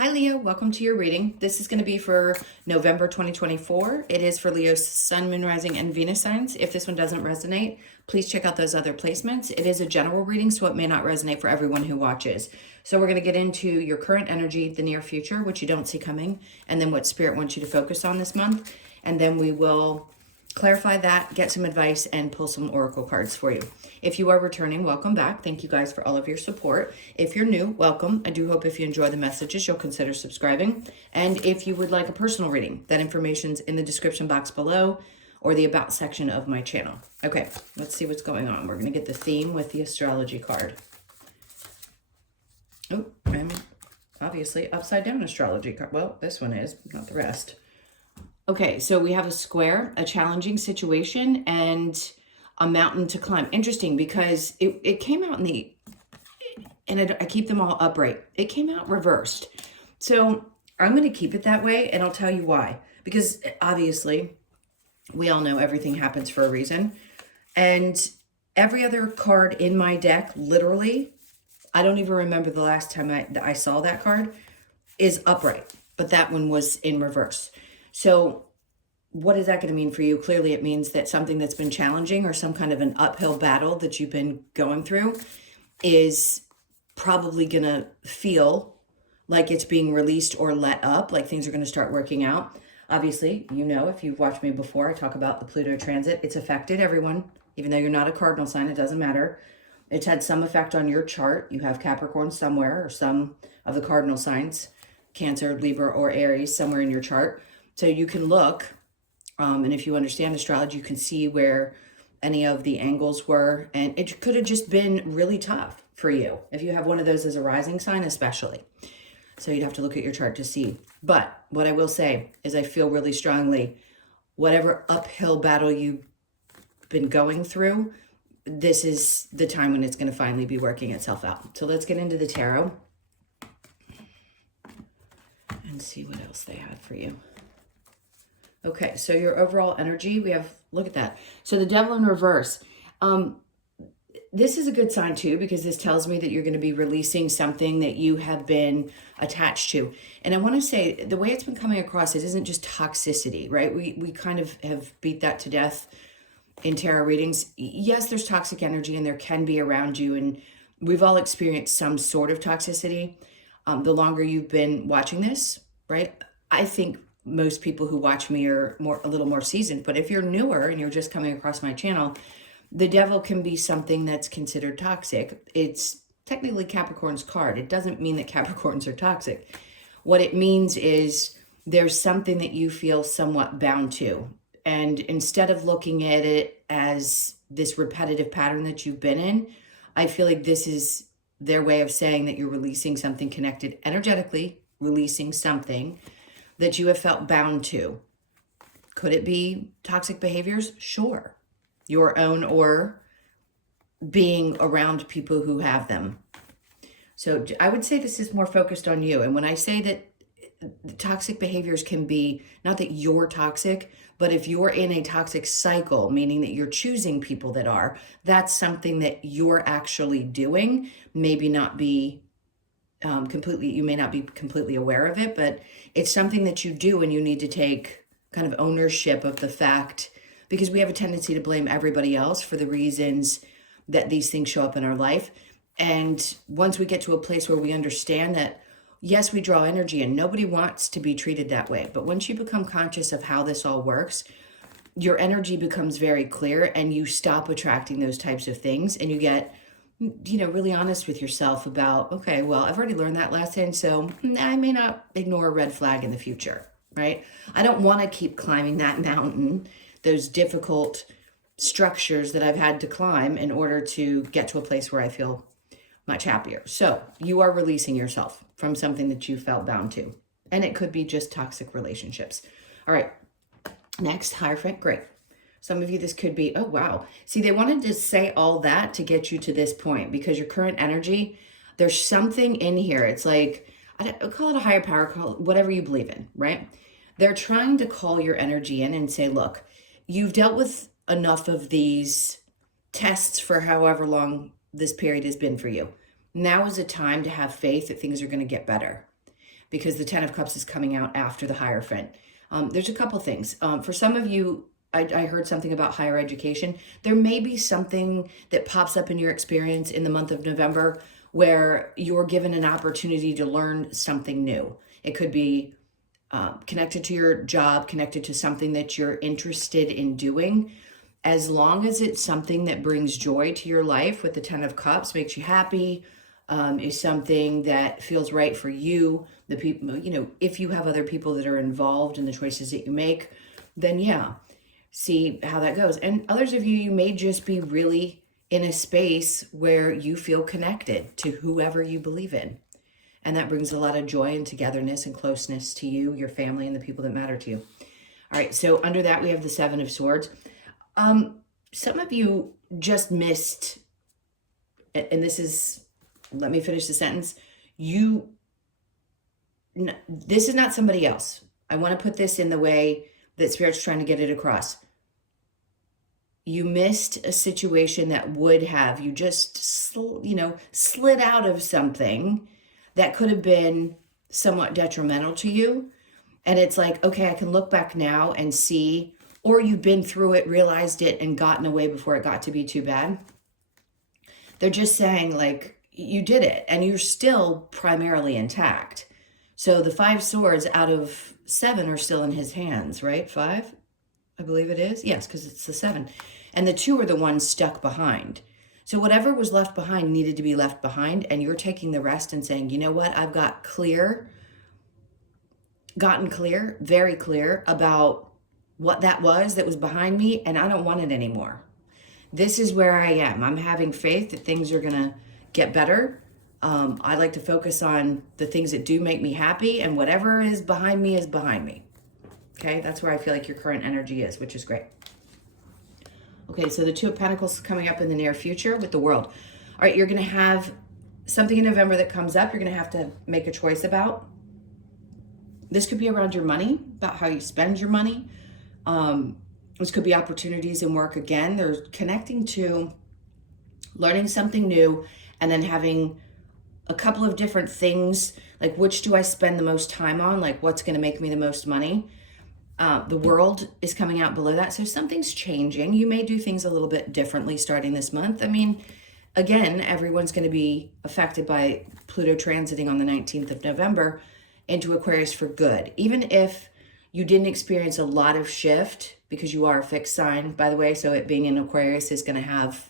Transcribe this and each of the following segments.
Hi Leo, welcome to your reading. This is going to be for November 2024. It is for Leo's Sun, Moon, Rising, and Venus signs. If this one doesn't resonate, please check out those other placements. It is a general reading, so it may not resonate for everyone who watches. So we're going to get into your current energy, the near future, which you don't see coming, and then what Spirit wants you to focus on this month. And then we will clarify that, get some advice, and pull some oracle cards for you. If you are returning, welcome back. Thank you guys for all of your support. If you're new, welcome. I do hope if you enjoy the messages, you'll consider subscribing. And if you would like a personal reading, that information's in the description box below or the about section of my channel. Okay, let's see what's going on. We're going to get the theme with the astrology card. Oh, and obviously upside down astrology card. Well, this one is, not the rest. Okay, so we have a square, a challenging situation, and a mountain to climb. Interesting, because it came out in the, and I keep them all upright. It came out reversed. So I'm going to keep it that way, and I'll tell you why. Because obviously, we all know everything happens for a reason. And every other card in my deck, literally, I don't even remember the last time I saw that card, is upright. But that one was in reverse. So what is that going to mean for you? Clearly, it means that something that's been challenging or some kind of an uphill battle that you've been going through is probably going to feel like it's being released or let up, like things are going to start working out. Obviously, you know, if you've watched me before, I talk about the Pluto transit. It's affected everyone, even though you're not a cardinal sign, it doesn't matter. It's had some effect on your chart. You have Capricorn somewhere or some of the cardinal signs, Cancer, Libra, or Aries somewhere in your chart. So you can look, and if you understand astrology, you can see where any of the angles were. And it could have just been really tough for you if you have one of those as a rising sign, especially. So you'd have to look at your chart to see. But what I will say is I feel really strongly, whatever uphill battle you've been going through, this is the time when it's going to finally be working itself out. So let's get into the tarot and see what else they have for you. Okay, so your overall energy, we have, look at that. So the Devil in reverse. This is a good sign too, because this tells me that you're going to be releasing something that you have been attached to. And I want to say, the way it's been coming across, it isn't just toxicity, right? We kind of have beat that to death in tarot readings. Yes, there's toxic energy and there can be around you. And we've all experienced some sort of toxicity. The longer you've been watching this, right? I think most people who watch me are a little more seasoned, but if you're newer and you're just coming across my channel, the devil can be something that's considered toxic. It's technically Capricorn's card. It doesn't mean that Capricorns are toxic. What it means is there's something that you feel somewhat bound to. And instead of looking at it as this repetitive pattern that you've been in, I feel like this is their way of saying that you're releasing something connected energetically, releasing something that you have felt bound to. Could it be toxic behaviors? Sure. Your own or being around people who have them. So I would say this is more focused on you. And when I say that toxic behaviors can be, not that you're toxic, but if you're in a toxic cycle, meaning that you're choosing people that are, that's something that you're actually doing, maybe not be you may not be completely aware of it, but it's something that you do and you need to take kind of ownership of the fact, because we have a tendency to blame everybody else for the reasons that these things show up in our life. And once we get to a place where we understand that, yes, we draw energy and nobody wants to be treated that way. But once you become conscious of how this all works, your energy becomes very clear and you stop attracting those types of things and you get, you know, really honest with yourself about, okay, well, I've already learned that lesson, so I may not ignore a red flag in the future, right? I don't want to keep climbing that mountain, those difficult structures that I've had to climb in order to get to a place where I feel much happier. So you are releasing yourself from something that you felt bound to. And it could be just toxic relationships. All right, next, Hierophant, great. Some of you, this could be, oh, wow. See, they wanted to say all that to get you to this point because your current energy, there's something in here. It's like, I call it a higher power, call it whatever you believe in, right? They're trying to call your energy in and say, look, you've dealt with enough of these tests for however long this period has been for you. Now is a time to have faith that things are going to get better. because the Ten of Cups is coming out after the Hierophant. There's a couple things. For some of you, I heard something about higher education. There may be something that pops up in your experience in the month of November where you're given an opportunity to learn something new. It could be connected to your job, connected to something that you're interested in doing. As long as it's something that brings joy to your life with the Ten of Cups, makes you happy, is something that feels right for you, the people, you know, if you have other people that are involved in the choices that you make, then yeah, see how that goes. And others of you, you may just be really in a space where you feel connected to whoever you believe in. And that brings a lot of joy and togetherness and closeness to you, your family, and the people that matter to you. All right, so under that, we have the Seven of Swords. Some of you just missed, and this is, let me finish the sentence. This is not somebody else. I want to put this in the way that Spirit's trying to get it across. You missed a situation that would have, you just, slid out of something that could have been somewhat detrimental to you. And it's like, okay, I can look back now and see, or you've been through it, realized it, and gotten away before it got to be too bad. They're just saying, like, you did it, and you're still primarily intact. So the 5 swords out of 7 are still in his hands, right? 5, I believe it is. Yes, because it's the 7. And the 2 are the ones stuck behind. So whatever was left behind needed to be left behind, and you're taking the rest and saying, you know what, I've gotten clear, very clear about what that was behind me, and I don't want it anymore. This is where I am. I'm having faith that things are gonna get better. I like to focus on the things that do make me happy, and whatever is behind me is behind me. Okay, that's where I feel like your current energy is, which is great. Okay, so the 2 of Pentacles coming up in the near future with the World. All right, you're going to have something in November that comes up. You're going to have to make a choice about. This could be around your money, about how you spend your money. This could be opportunities in work again. They're connecting to learning something new and then having a couple of different things, like which do I spend the most time on, like what's going to make me the most money. The World is coming out below that. So something's changing. You may do things a little bit differently starting this month. I mean, again, everyone's going to be affected by Pluto transiting on the 19th of November into Aquarius for good. Even if you didn't experience a lot of shift, because you are a fixed sign, by the way, so it being in Aquarius is going to have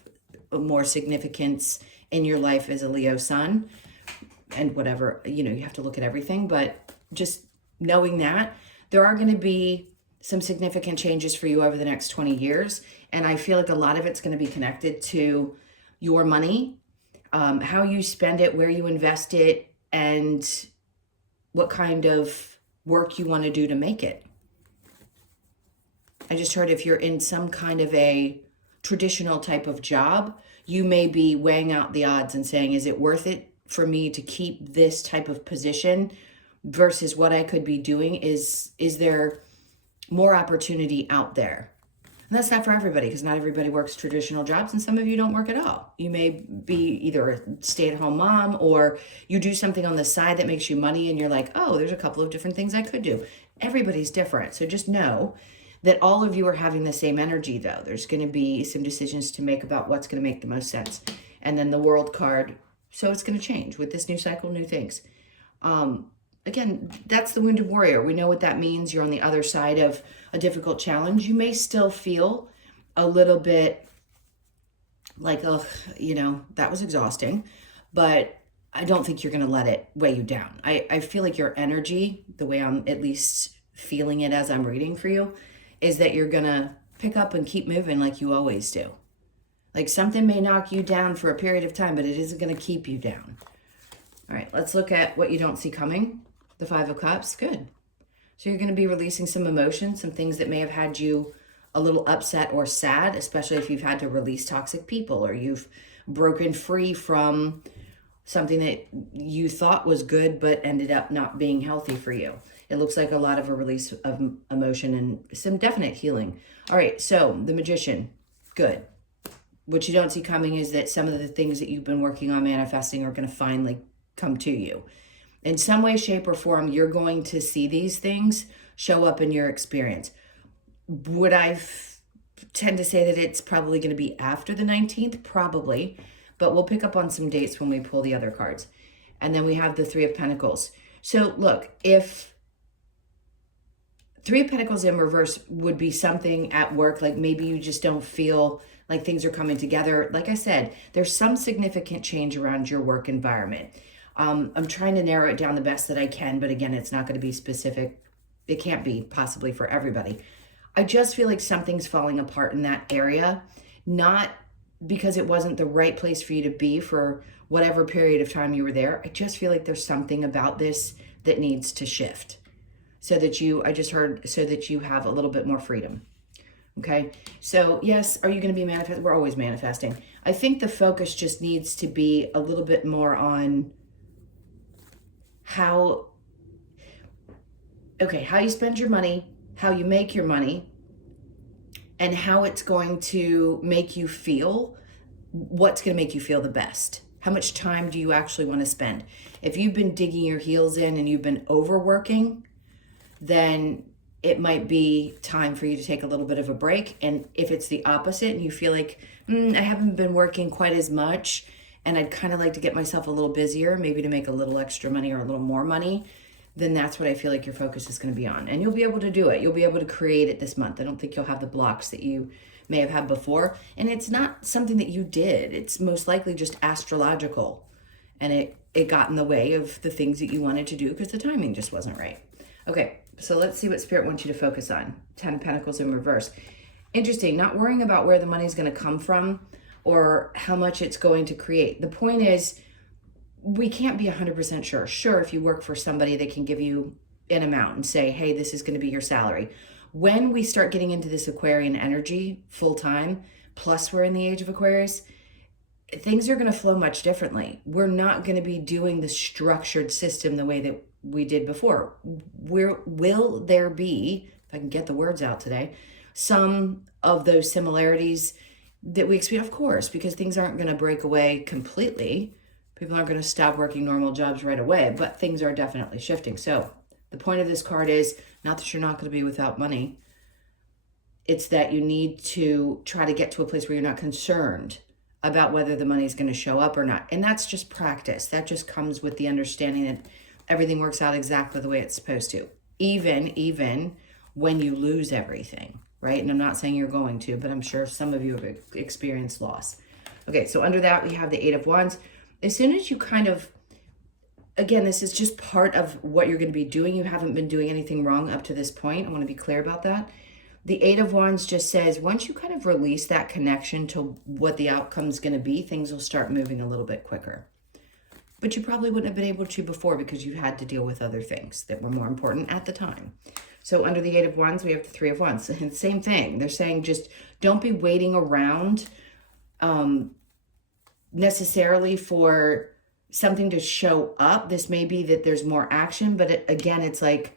more significance in your life as a Leo sun and whatever, you have to look at everything. But just knowing that, there are going to be some significant changes for you over the next 20 years. And I feel like a lot of it's going to be connected to your money, how you spend it, where you invest it, and what kind of work you want to do to make it. I just heard if you're in some kind of a traditional type of job, you may be weighing out the odds and saying, is it worth it for me to keep this type of position versus what I could be doing? Is there more opportunity out there? And that's not for everybody, because not everybody works traditional jobs, and some of you don't work at all. You may be either a stay-at-home mom, or you do something on the side that makes you money and you're like, oh, there's a couple of different things I could do. Everybody's different. So just know that all of you are having the same energy, though. There's going to be some decisions to make about what's going to make the most sense. And then the World card, so it's going to change with this new cycle, new things. Again, that's the Wounded Warrior. We know what that means. You're on the other side of a difficult challenge. You may still feel a little bit like, oh, that was exhausting. But I don't think you're going to let it weigh you down. I feel like your energy, the way I'm at least feeling it as I'm reading for you, is that you're going to pick up and keep moving like you always do. Like something may knock you down for a period of time, but it isn't going to keep you down. All right, let's look at what you don't see coming. The 5 of Cups, good. So you're going to be releasing some emotions, some things that may have had you a little upset or sad, especially if you've had to release toxic people, or you've broken free from something that you thought was good but ended up not being healthy for you. It looks like a lot of a release of emotion and some definite healing. All right, so the Magician, good. What you don't see coming is that some of the things that you've been working on manifesting are going to finally come to you. In some way, shape, or form, you're going to see these things show up in your experience. Would I tend to say that it's probably going to be after the 19th? Probably. But we'll pick up on some dates when we pull the other cards. And then we have the Three of Pentacles. So look, if Three of Pentacles in reverse would be something at work, like maybe you just don't feel like things are coming together. Like I said, there's some significant change around your work environment. I'm trying to narrow it down the best that I can, but again, it's not going to be specific. It can't be possibly for everybody. I just feel like something's falling apart in that area, not because it wasn't the right place for you to be for whatever period of time you were there. I just feel like there's something about this that needs to shift so that you, I just heard, so that you have a little bit more freedom. Okay. So yes, are you going to be manifesting? We're always manifesting. I think the focus just needs to be a little bit more on how you spend your money, how you make your money, and how it's going to make you feel, what's going to make you feel the best. How much time do you actually want to spend? If you've been digging your heels in and you've been overworking, then it might be time for you to take a little bit of a break. And if it's the opposite and you feel like, I haven't been working quite as much and I'd kind of like to get myself a little busier, maybe to make a little extra money or a little more money, then that's what I feel like your focus is going to be on. And you'll be able to do it. You'll be able to create it this month. I don't think you'll have the blocks that you may have had before. And it's not something that you did. It's most likely just astrological. And it got in the way of the things that you wanted to do because the timing just wasn't right. Okay, so let's see what Spirit wants you to focus on. 10 of Pentacles in reverse. Interesting, not worrying about where the money's going to come from or how much it's going to create. The point is, we can't be 100% sure. Sure, if you work for somebody, they can give you an amount and say, hey, this is going to be your salary. When we start getting into this Aquarian energy full time, plus we're in the age of Aquarius, things are going to flow much differently. We're not going to be doing the structured system the way that we did before. Will there be, if I can get the words out today, some of those similarities that we experience? Of course, because things aren't going to break away completely. People aren't going to stop working normal jobs right away, but things are definitely shifting. So the point of this card is not that you're not going to be without money. It's that you need to try to get to a place where you're not concerned about whether the money is going to show up or not. And that's just practice. That just comes with the understanding that everything works out exactly the way it's supposed to, even when you lose everything, right? And I'm not saying you're going to, but I'm sure some of you have experienced loss. Okay, so under that, we have the Eight of Wands. As soon as you kind of, again, this is just part of what you're going to be doing. You haven't been doing anything wrong up to this point. I want to be clear about that. The Eight of Wands just says, once you kind of release that connection to what the outcome is going to be, things will start moving a little bit quicker. But you probably wouldn't have been able to before because you had to deal with other things that were more important at the time. So under the Eight of Wands, we have the Three of Wands. And same thing. They're saying just don't be waiting around necessarily for something to show up. This may be that there's more action, but again, it's like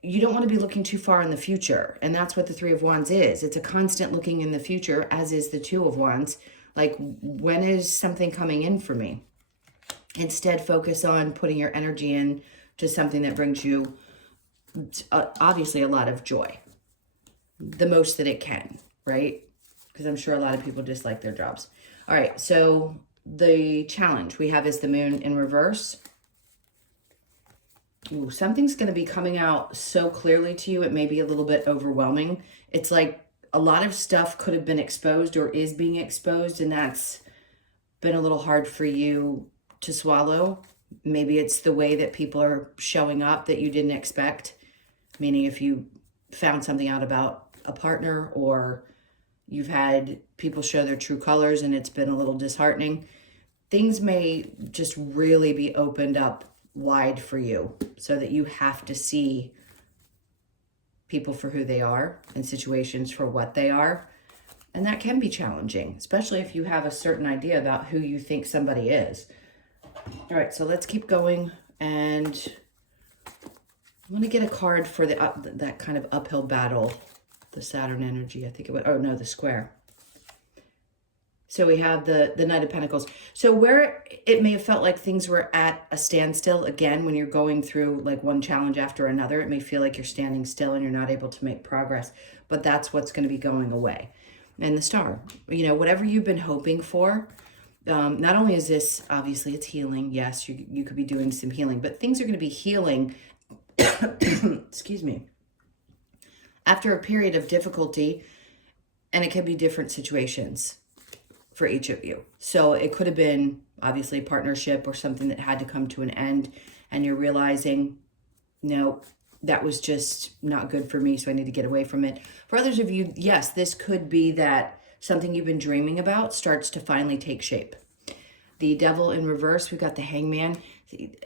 you don't want to be looking too far in the future. And that's what the Three of Wands is. It's a constant looking in the future, as is the Two of Wands. Like, when is something coming in for me? Instead, focus on putting your energy in to something that brings you obviously a lot of joy. The most that it can, right? Because I'm sure a lot of people dislike their jobs. All right, so the challenge we have is the Moon in reverse. Ooh, something's going to be coming out so clearly to you, it may be a little bit overwhelming. It's like a lot of stuff could have been exposed or is being exposed, and that's been a little hard for you to swallow. Maybe it's the way that people are showing up that you didn't expect. Meaning if you found something out about a partner or you've had people show their true colors and it's been a little disheartening, things may just really be opened up wide for you so that you have to see people for who they are and situations for what they are. And that can be challenging, especially if you have a certain idea about who you think somebody is. All right, so let's keep going. And I'm going to get a card for that kind of uphill battle, the Saturn energy, I think it was, oh no, the square. So we have the Knight of Pentacles. So where it may have felt like things were at a standstill, again, when you're going through like one challenge after another, it may feel like you're standing still and you're not able to make progress, but that's what's going to be going away. And the Star, you know, whatever you've been hoping for, not only is this, obviously it's healing. Yes, you could be doing some healing, but things are going to be healing, excuse me, after a period of difficulty, and it can be different situations for each of you. So it could have been obviously a partnership or something that had to come to an end, and you're realizing, no, that was just not good for me, so I need to get away from it. For others of you, yes, this could be that something you've been dreaming about starts to finally take shape. The Devil in reverse, we've got the Hangman.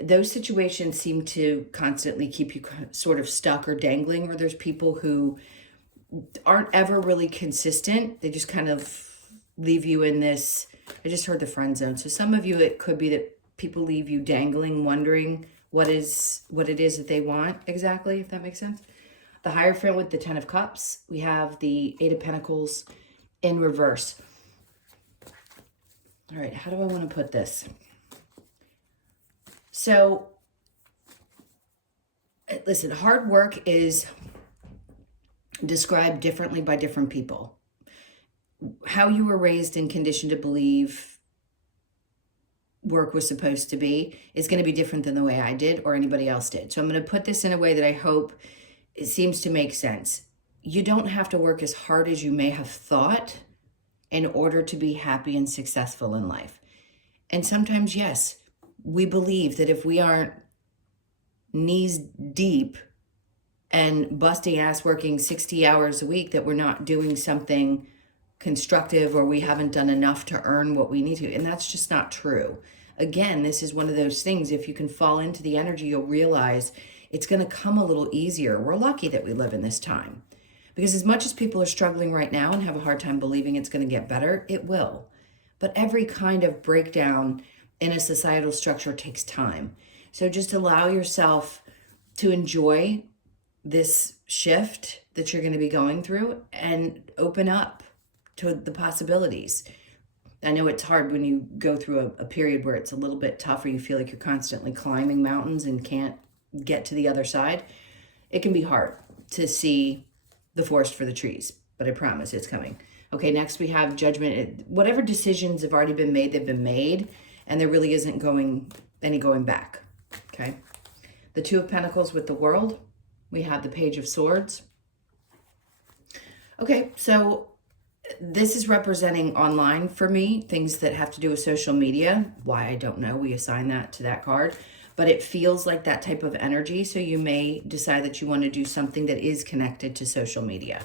Those situations seem to constantly keep you sort of stuck or dangling, or there's people who aren't ever really consistent. They just kind of leave you in this, I just heard the friend zone. So some of you, it could be that people leave you dangling, wondering what it is that they want exactly, if that makes sense. The Hierophant with the 10 of Cups. We have the 8 of Pentacles in reverse. All right, how do I want to put this? So, listen, hard work is described differently by different people. How you were raised and conditioned to believe work was supposed to be is going to be different than the way I did or anybody else did. So I'm going to put this in a way that I hope it seems to make sense. You don't have to work as hard as you may have thought in order to be happy and successful in life. And sometimes, yes, we believe that if we aren't knees deep and busting ass working 60 hours a week, that we're not doing something constructive, or we haven't done enough to earn what we need to. And that's just not true. Again, this is one of those things, if you can fall into the energy, you'll realize it's going to come a little easier. We're lucky that we live in this time, because as much as people are struggling right now and have a hard time believing it's going to get better, it will. But every kind of breakdown in a societal structure takes time. So just allow yourself to enjoy this shift that you're going to be going through and open up to the possibilities. I know it's hard when you go through a period where it's a little bit tougher. You feel like you're constantly climbing mountains and can't get to the other side. It can be hard to see the forest for the trees, but I promise it's coming. Okay, next we have Judgment. Whatever decisions have already been made, they've been made, and there really isn't any going back. Okay, the 2 of Pentacles with the World. We have the Page of Swords. Okay, so this is representing online for me, things that have to do with social media. Why, I don't know. We assign that to that card. But it feels like that type of energy. So you may decide that you want to do something that is connected to social media.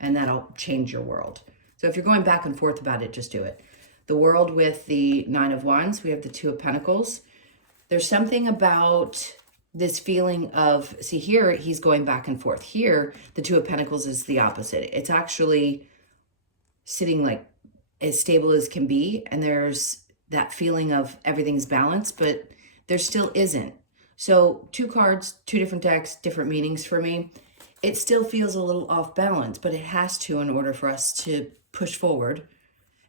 And that'll change your world. So if you're going back and forth about it, just do it. The World with the 9 of Wands. We have the 2 of Pentacles. There's something about this feeling of, see here, he's going back and forth. Here, the 2 of Pentacles is the opposite. It's actually sitting like as stable as can be, and there's that feeling of everything's balanced, but there still isn't. So 2 cards, 2 different decks, different meanings for me. It still feels a little off balance, but it has to in order for us to push forward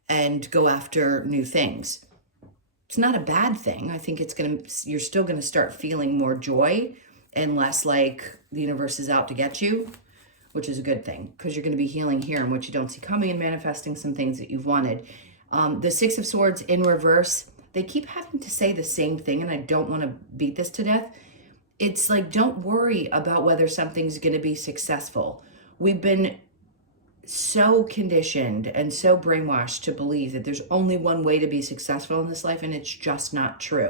and go after new things. It's not a bad thing. I think you're still gonna start feeling more joy and less like the universe is out to get you, which is a good thing, because you're going to be healing here and what you don't see coming and manifesting some things that you've wanted. The 6 of Swords in reverse, they keep having to say the same thing, and I don't want to beat this to death. It's like, don't worry about whether something's going to be successful. We've been so conditioned and so brainwashed to believe that there's only one way to be successful in this life, and it's just not true.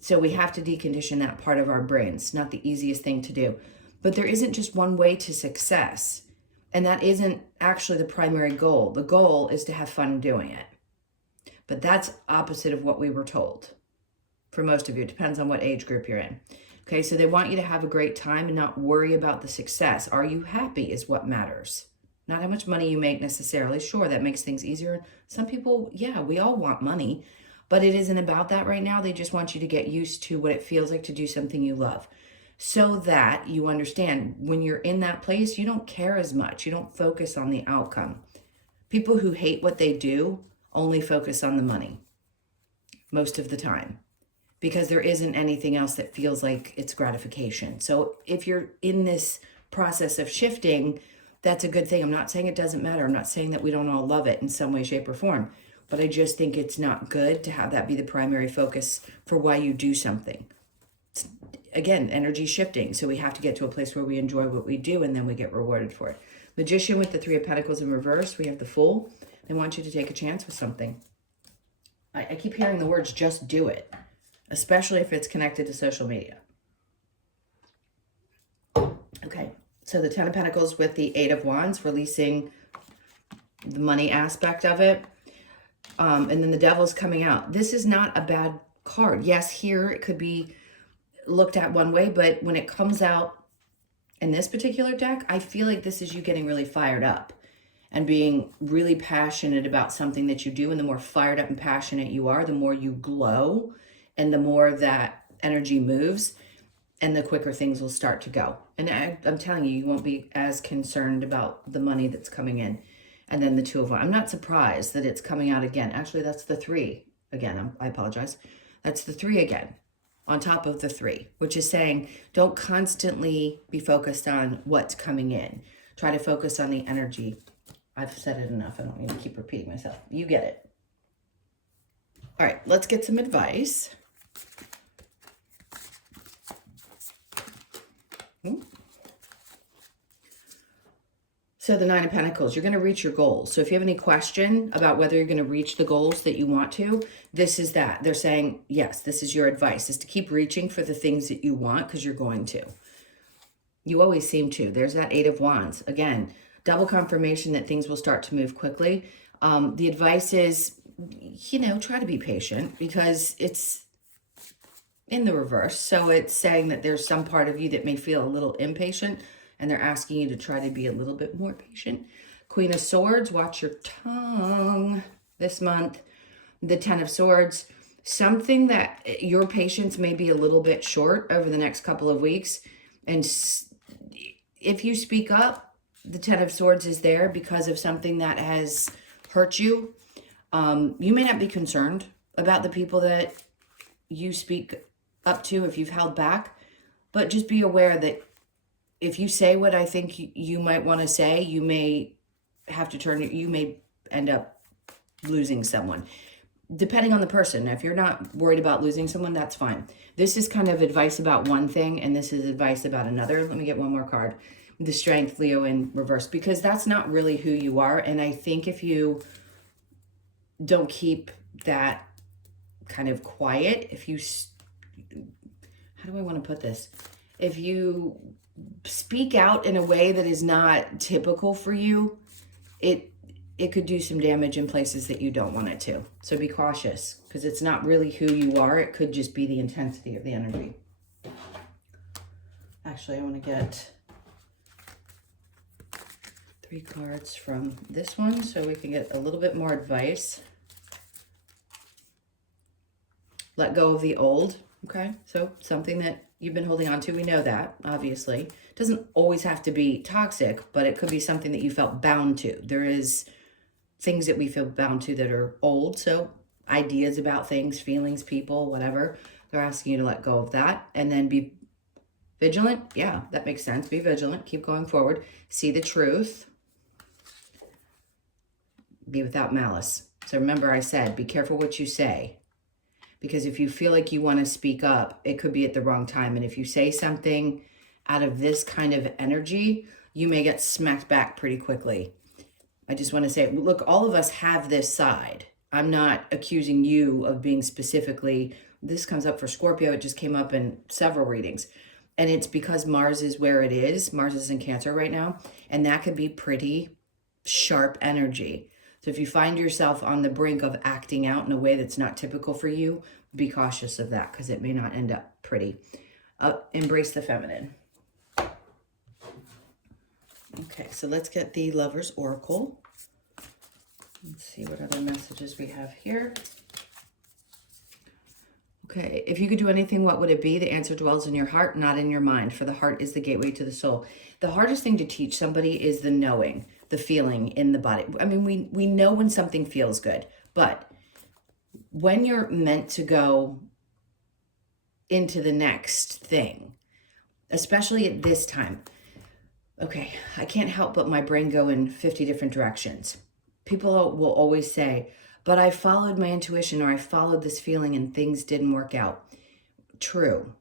So we have to decondition that part of our brains. Not the easiest thing to do. But there isn't just one way to success. And that isn't actually the primary goal. The goal is to have fun doing it. But that's opposite of what we were told. For most of you, it depends on what age group you're in. Okay, so they want you to have a great time and not worry about the success. Are you happy is what matters. Not how much money you make necessarily. Sure, that makes things easier. Some people, yeah, we all want money. But it isn't about that right now. They just want you to get used to what it feels like to do something you love, so that you understand when you're in that place, you don't care as much. You don't focus on the outcome. People who hate what they do only focus on the money most of the time, because there isn't anything else that feels like it's gratification. So if you're in this process of shifting, that's a good thing. I'm not saying it doesn't matter. I'm not saying that we don't all love it in some way, shape, or form. But I just think it's not good to have that be the primary focus for why you do something. It's, again, energy shifting. So we have to get to a place where we enjoy what we do and then we get rewarded for it. Magician with the Three of Pentacles in reverse. We have the Fool. They want you to take a chance with something. I keep hearing the words, just do it, especially if it's connected to social media. Okay, so the Ten of Pentacles with the Eight of Wands, releasing the money aspect of it. And then the Devil's coming out. This is not a bad card. Yes, here it could be looked at one way, but when it comes out in this particular deck, I feel like this is you getting really fired up and being really passionate about something that you do. And the more fired up and passionate you are, the more you glow and the more that energy moves and the quicker things will start to go. And I'm telling you, you won't be as concerned about the money that's coming in. And then the Two of Wands. I'm not surprised that it's coming out again. Actually, that's the Three again. I apologize. That's the Three again on top of the Three, which is saying don't constantly be focused on what's coming in. Try to focus on the energy. I've said it enough. I don't need to keep repeating myself. You get it. All right, let's get some advice. So the Nine of Pentacles, you're going to reach your goals. So if you have any question about whether you're going to reach the goals that you want to, this is that. They're saying, yes, this is your advice, is to keep reaching for the things that you want because you're going to. You always seem to. There's that Eight of Wands. Again, double confirmation that things will start to move quickly. The advice is, you know, try to be patient because it's in the reverse. So it's saying that there's some part of you that may feel a little impatient and they're asking you to try to be a little bit more patient. Queen of Swords, watch your tongue this month. The Ten of Swords, something that your patience may be a little bit short over the next couple of weeks. And if you speak up, the Ten of Swords is there because of something that has hurt you. You may not be concerned about the people that you speak up to if you've held back, but just be aware that if you say what I think you might want to say, you may have to you may end up losing someone, depending on the person. If you're not worried about losing someone, that's fine. This is kind of advice about one thing, and this is advice about another. Let me get one more card. The Strength, Leo in reverse, because that's not really who you are. And I think if you don't keep that kind of quiet, if you, how do I want to put this? If you speak out in a way that is not typical for you, it could do some damage in places that you don't want it to. So be cautious because it's not really who you are. It could just be the intensity of the energy. Actually, I want to get 3 cards from this one so we can get a little bit more advice. Let go of the old. Okay, so something that you've been holding on to, we know that, obviously. It doesn't always have to be toxic, but it could be something that you felt bound to. There is things that we feel bound to that are old, so ideas about things, feelings, people, whatever. They're asking you to let go of that and then be vigilant. Yeah, that makes sense. Be vigilant. Keep going forward. See the truth. Be without malice. So remember I said, be careful what you say. Because if you feel like you want to speak up, it could be at the wrong time. And if you say something out of this kind of energy, you may get smacked back pretty quickly. I just want to say, look, all of us have this side. I'm not accusing you of being specifically, this comes up for Scorpio. It just came up in several readings. And it's because Mars is where it is. Mars is in Cancer right now. And that could be pretty sharp energy. So if you find yourself on the brink of acting out in a way that's not typical for you, be cautious of that because it may not end up pretty. Embrace the feminine. Okay, so let's get the Lover's Oracle. Let's see what other messages we have here. Okay, if you could do anything, what would it be? The answer dwells in your heart, not in your mind, for the heart is the gateway to the soul. The hardest thing to teach somebody is the knowing, the feeling in the body. I mean, we know when something feels good, But when you're meant to go into the next thing, especially at this time, okay, I can't help but my brain go in 50 different directions. People will always say, but I followed my intuition, or I followed this feeling and things didn't work out. True,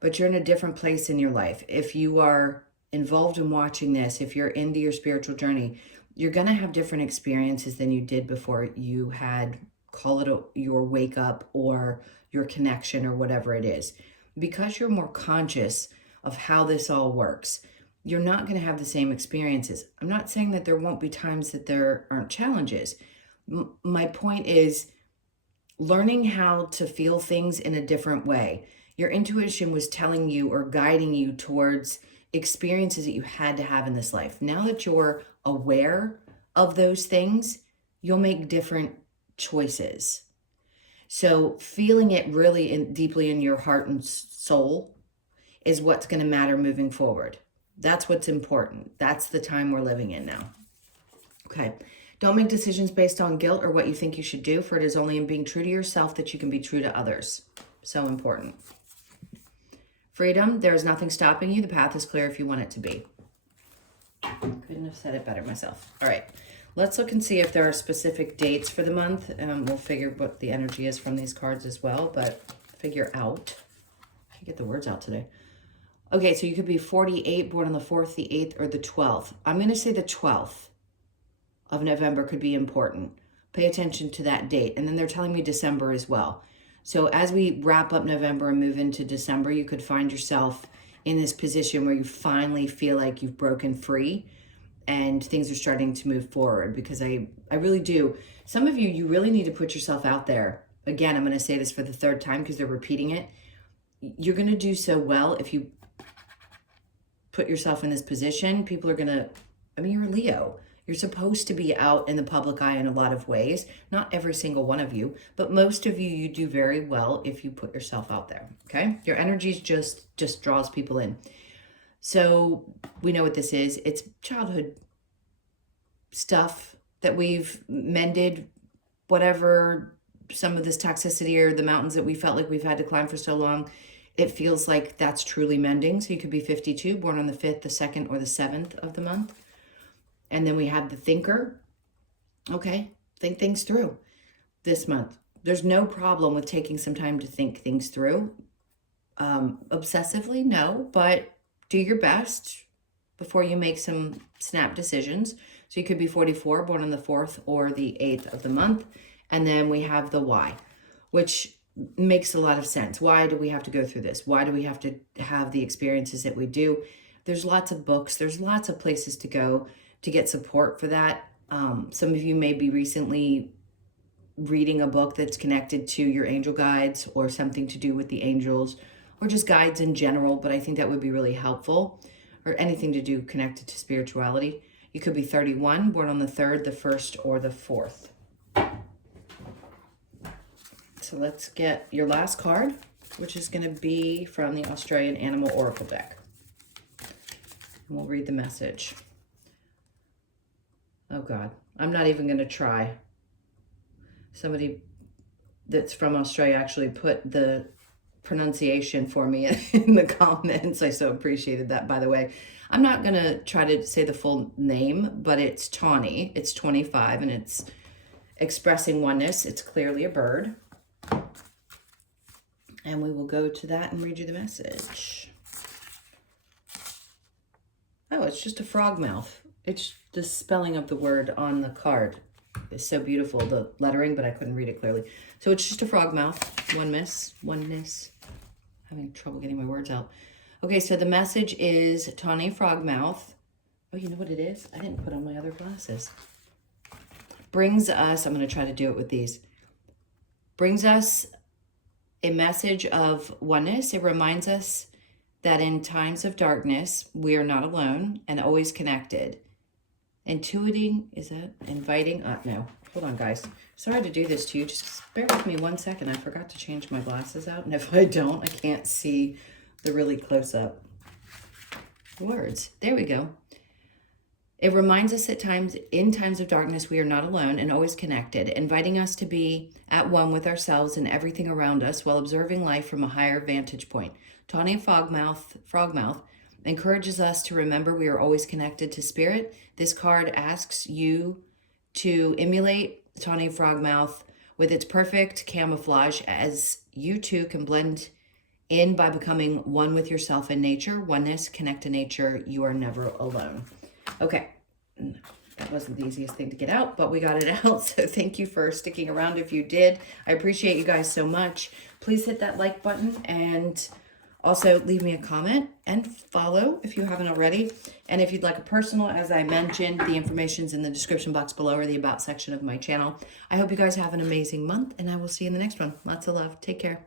but you're in a different place in your life. If you are involved in watching this, if you're into your spiritual journey, you're going to have different experiences than you did before you had, call it your wake up or your connection or whatever it is. Because you're more conscious of how this all works, you're not going to have the same experiences. I'm not saying that there won't be times that there aren't challenges. My point is learning how to feel things in a different way. Your intuition was telling you or guiding you towards experiences that you had to have in this life. Now that you're aware of those things, you'll make different choices. So feeling it really deeply in your heart and soul is what's going to matter moving forward. That's what's important. That's the time we're living in now. Okay. Don't make decisions based on guilt or what you think you should do, for it is only in being true to yourself that you can be true to others. So important. Freedom, there is nothing stopping you. The path is clear if you want it to be. Couldn't have said it better myself. All right. Let's look and see if there are specific dates for the month. We'll figure what the energy is from these cards as well, but figure out. I can get the words out today. Okay, so you could be 48, born on the 4th, the 8th, or the 12th. I'm going to say the 12th of November could be important. Pay attention to that date. And then they're telling me December as well. So as we wrap up November and move into December, you could find yourself in this position where you finally feel like you've broken free and things are starting to move forward, because I really do. Some of you, you really need to put yourself out there. Again, I'm going to say this for the third time because they're repeating it. You're going to do so well if you put yourself in this position. People are going to, I mean, you're a Leo. You're supposed to be out in the public eye in a lot of ways. Not every single one of you, but most of you, you do very well if you put yourself out there, okay? Your energies just draws people in. So we know what this is. It's childhood stuff that we've mended, whatever, some of this toxicity or the mountains that we felt like we've had to climb for so long. It feels like that's truly mending. So you could be 52, born on the 5th, the 2nd, or the 7th of the month. And then we have the thinker. Okay, think things through this month. There's no problem with taking some time to think things through. Obsessively, no, but do your best before you make some snap decisions. So you could be 44, born on the 4th or the 8th of the month. And then we have the why, which makes a lot of sense. Why do we have to go through this? Why do we have to have the experiences that we do? There's lots of books. There's lots of places to go to get support for that. Some of you may be recently reading a book that's connected to your angel guides or something to do with the angels or just guides in general, but I think that would be really helpful, or anything to do connected to spirituality. You could be 31, born on the 3rd, the 1st, or the 4th. So let's get your last card, which is going to be from the Australian Animal Oracle deck. And we'll read the message. Oh God, I'm not even going to try. Somebody that's from Australia actually put the pronunciation for me in the comments. I so appreciated that, by the way. I'm not going to try to say the full name, but it's Tawny. It's 25 and it's expressing oneness. It's clearly a bird. And we will go to that and read you the message. Oh, it's just a frog mouth. It's the spelling of the word on the card is so beautiful, the lettering, but I couldn't read it clearly. So it's just a frog mouth. Oneness. Having trouble getting my words out. Okay, so the message is Tawny Frogmouth. Oh, you know what it is? I didn't put on my other glasses. Brings us, I'm going to try to do it with these. Brings us a message of oneness. It reminds us that in times of darkness, we are not alone and always connected. Intuiting, is that inviting? No, hold on, guys. Sorry to do this to you. Just bear with me 1 second. I forgot to change my glasses out. And if I don't, I can't see the really close-up words. There we go. It reminds us that in times of darkness, we are not alone and always connected, inviting us to be at one with ourselves and everything around us while observing life from a higher vantage point. Tawny Frogmouth encourages us to remember we are always connected to spirit. This card asks you to emulate Tawny Frogmouth with its perfect camouflage, as you too can blend in by becoming one with yourself and nature. Oneness, connect to nature. You are never alone. Okay, that wasn't the easiest thing to get out, but we got it out. So thank you for sticking around if you did. I appreciate you guys so much. Please hit that like button and also leave me a comment and follow if you haven't already. And if you'd like a personal, as I mentioned, the information's in the description box below or the about section of my channel. I hope you guys have an amazing month, and I will see you in the next one. Lots of love. Take care.